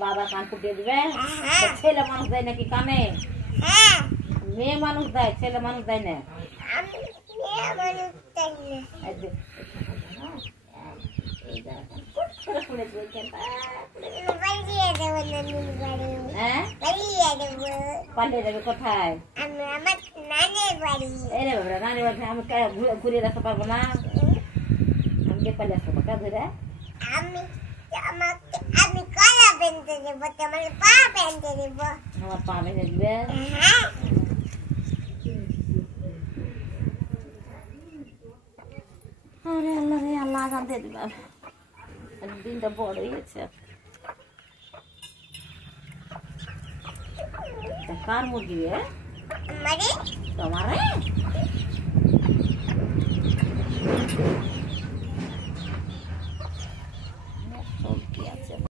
বাবা কান ফুটিয়ে দিবে ছেলে মানুষ দেয় নাকি কানে মেয়ে মানুষ দেয় ছেলে মানুষ দেয় না পালিয়ে যাবে কোথায় নানির বাড়ি আমি ঘুরে আসতে পারবো না আমি কে পালিয়ে আসতে পারবো ধরে আমি কলা বেঁধে দেবো তোমার পা বেঁধে দেবো আমার পা বেঁধে দিবে আরে আল্লাহ রে আল্লাহ আজান দিয়ে দিবে দিনটা বড় হয়েছে কার মুরগি রে তোমারে